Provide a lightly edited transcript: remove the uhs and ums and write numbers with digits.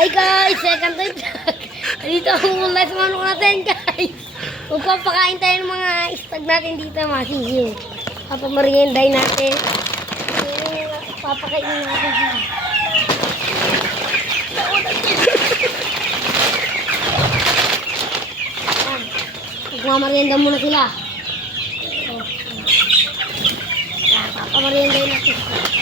Hi guys, second time vlog. Dito ang ulas manok natin guys. Magpapakain tayo ng mga istag natin dito, mga sisiyo. Papamerienday natin. Papakainin natin dito. Magmamerienda muna sila. Papamerienday natin.